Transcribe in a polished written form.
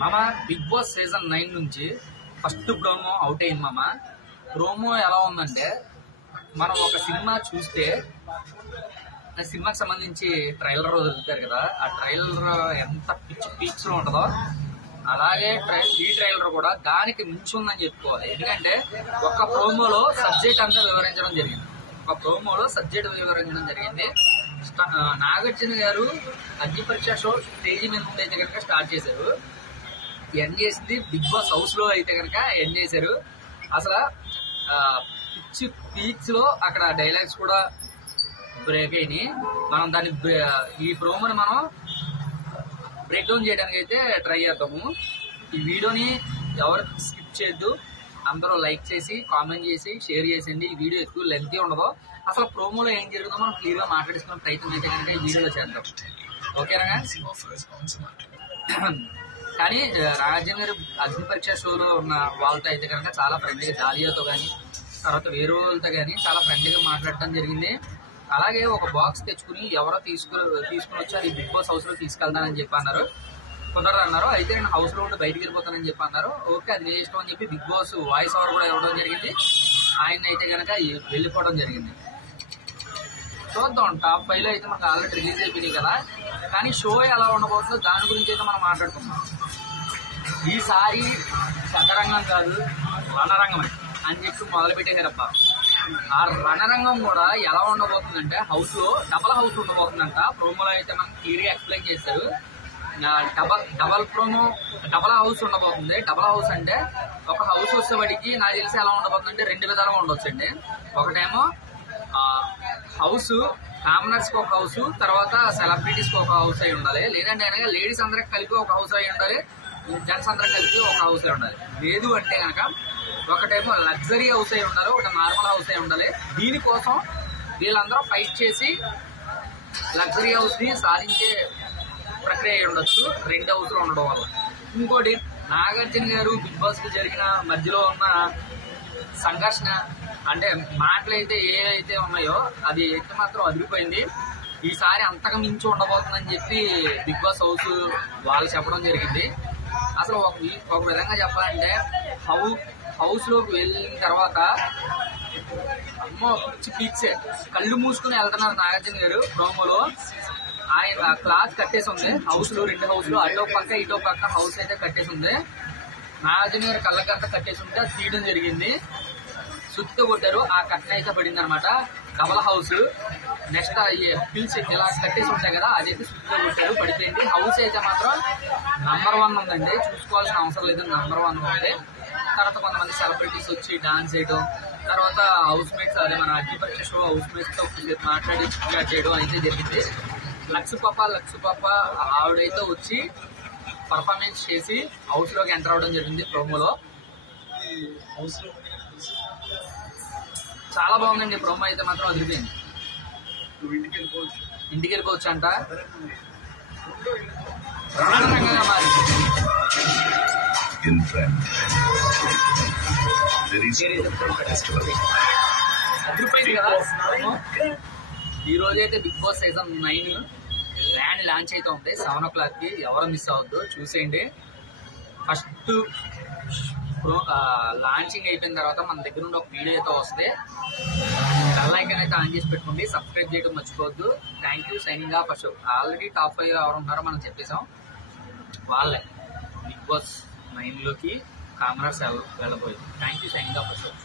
మామ big Boss season 9 నుంచి first promo out అయింది మామ. ప్రోమో ఎలా ఉందంటే, మనం ఒక సినిమా చూస్తే ఆ సినిమాకి సంబంధించి ట్రైలర్ వదులుతారు కదా, ఆ ట్రైలర్ ఎంత పీక్స్ లో ఉంటుందో అలాగే ఈ ట్రైలర్ కూడా దానికి మించి ఉందని చెప్పుకోవాలి. ఎందుకంటే ఒక ప్రోమోలో సబ్జెక్ట్ అంతా వివరించడం జరిగింది. నాగార్జున గారు అగ్ని పరీక్ష షో స్టేజ్ మీద ముందు అయితే కనుక స్టార్ట్ చేశారు. ఎండ్ చేసింది బిగ్ బాస్ హౌస్ లో అయితే కనుక ఎండ్ చేశారు. అసలు పిచ్ పీక్స్ లో అక్కడ డైలాగ్స్ కూడా బ్రేక్ అయినాయి. మనం దాన్ని ఈ ప్రోమోని మనం బ్రేక్ డౌన్ చేయడానికి అయితే ట్రై చేద్దాము. ఈ వీడియోని ఎవరు స్కిప్ చేయొద్దు, అందరూ లైక్ చేసి కామెంట్ చేసి షేర్ చేసేయండి. ఈ వీడియో ఎక్కువ లెంగ్తీ ఉండదు. అసలు ప్రోమోలో ఏం జరుగుతుందో మనం క్లియర్ గా మాట్లాడుకునే ప్రయత్నం అయితే కనుక ఈ వీడియోలో చేద్దాం. ఓకేనా? కానీ నాగార్జున గారు అగ్ని పరీక్ష షోలో ఉన్న వాళ్ళతో అయితే కనుక చాలా ఫ్రెండ్లీగా, జాలియాతో కానీ తర్వాత వేరే వాళ్ళతో కానీ చాలా ఫ్రెండ్లీగా మాట్లాడటం జరిగింది. అలాగే ఒక బాక్స్ తెచ్చుకుని ఎవరో తీసుకుని వచ్చి అది బిగ్ బాస్ హౌస్ లో తీసుకెళ్తానని చెప్పి అన్నారు. కొందరు అన్నారు అయితే నేను హౌస్ లో ఉండి బయటకు వెళ్ళిపోతానని చెప్పి అన్నారు. ఓకే, అది నీ ఇష్టం అని చెప్పి బిగ్ బాస్ వాయిస్ ఓవర్ కూడా ఇవ్వడం జరిగింది. ఆయన అయితే కనుక వెళ్ళిపోవడం జరిగింది. చూద్దాం, టాప్ 5 లో అయితే మనకు ఆల్రెడీ రిలీజ్ అయిపోయింది కదా. కానీ షో ఎలా ఉండబోతుందో దాని గురించి అయితే మనం మాట్లాడుకుందాం. ఈసారి చదరంగం కాదు, రణరంగమే అని చెప్పి మొదలు పెట్టేశారప్ప. ఆ రణరంగం కూడా ఎలా ఉండబోతుందంటే హౌస్ లో డబల్ హౌస్ ఉండబోతుందంట. ప్రోమోలో అయితే మనకు క్లియర్గా ఎక్స్ప్లెయిన్ చేశారు. డబల్ హౌస్ ఉండబోతుంది. డబల్ హౌస్ అంటే ఒక హౌస్ వచ్చేవాడికి నాకు తెలిసి ఎలా ఉండబోతుందంటే 2 విధాలుగా ఉండొచ్చండి. ఒకటేమో హౌస్ కామనర్స్ కి ఒక హౌస్, తర్వాత సెలబ్రిటీస్ కి ఒక హౌస్ అయి ఉండాలి. లేదంటే కనుక లేడీస్ అందరికి కలిపి ఒక హౌస్ అయి ఉండాలి, జెంట్స్ అందరికి కలిపి ఒక హౌస్ అయి ఉండాలి. లేదు అంటే కనుక ఒకటేమో లగ్జరీ హౌస్ అయి ఉండాలి, ఒక నార్మల్ హౌస్ అయి ఉండాలి. దీనికోసం వీళ్ళందరూ ఫైట్ చేసి లగ్జరీ హౌస్ ని సాధించే ప్రక్రియ అయి ఉండొచ్చు 2 హౌస్లు ఉండడం వల్ల. ఇంకోటి, నాగార్జున గారు బిగ్ బాస్ కి జరిగిన మధ్యలో ఉన్న సంఘర్షణ అంటే మాటలు అయితే ఏవైతే ఉన్నాయో అది అయితే మాత్రం అదిరిపోయింది. ఈసారి అంతకు మించి ఉండబోతుందని చెప్పి బిగ్ బాస్ హౌస్ వాళ్ళు చెప్పడం జరిగింది. అసలు ఒక విధంగా చెప్పాలంటే హౌస్ లోకి వెళ్ళిన తర్వాత అమ్మో పిచ్చి పీక్సే, కళ్ళు మూసుకుని వెళ్తున్నారు నాగార్జున గారు. ప్రోమోలో ఆయన క్లాత్ కట్టేసి ఉంది హౌస్ లో, 2 హౌస్ లో అటో పక్క ఇటో పక్క హౌస్ అయితే కట్టేసి ఉంది. నాగార్జున గారు కళ్ళకంతా కట్టేసి ఉంటే అది తీయడం జరిగింది. సుత్తు కొట్టారు, ఆ కట్టన అయితే పడింది అనమాట. డబల్ హౌస్ నెక్స్ట్ పిల్స్ ఇలా కట్టేసి ఉంటాయి కదా, అదైతే సుత్తు కొట్టారు, పడిపోయింది. హౌస్ అయితే మాత్రం నంబర్ 1 ఉందండి, చూసుకోవాల్సిన అవసరం లేదు, నంబర్ 1 ఉంది. తర్వాత కొంతమంది సెలబ్రిటీస్ వచ్చి డాన్స్ చేయడం, తర్వాత హౌస్ మేట్స్ అదే మన అగ్ని పరీక్ష షో హౌస్ మేట్స్ తో మాట్లాడి చేయడం అయితే జరిగింది. లక్స్ పాప ఆవిడైతే వచ్చి పర్ఫార్మెన్స్ చేసి హౌస్ లోకి ఎంటర్ అవడం జరిగింది. ప్రోమోలో చాలా బాగుందండి. ప్రోమో అయితే మాత్రం అదిరిపోయింది. ఇంటికి వెళ్ళిపోవచ్చు అంట. రణరంగంగా మారింది. అదిరిపోయింది కదా. ఈ రోజైతే Bigg Boss season 9 grand launch అయితే ఉంది 7 o'clock కి. ఎవరు మిస్ అవ్వద్దు, చూసేయండి. ఫస్ట్ లాంచింగ్ అయిపోయిన తర్వాత మన దగ్గర నుండి ఒక వీడియో అయితే వస్తే బెల్ ఐకాన్ అయితే ఆన్ చేసి పెట్టుకోండి, సబ్స్క్రైబ్ చేయడం మర్చిపోవద్దు. Thank you, signing off Ashok. Already top 5 ఎవరు ఉన్నారో మనం చెప్పేసాం, వాళ్ళే బిగ్ బాస్ 9 లోకి కామనర్స్ వెళ్ళబోయింది. Thank you, signing off Ashok.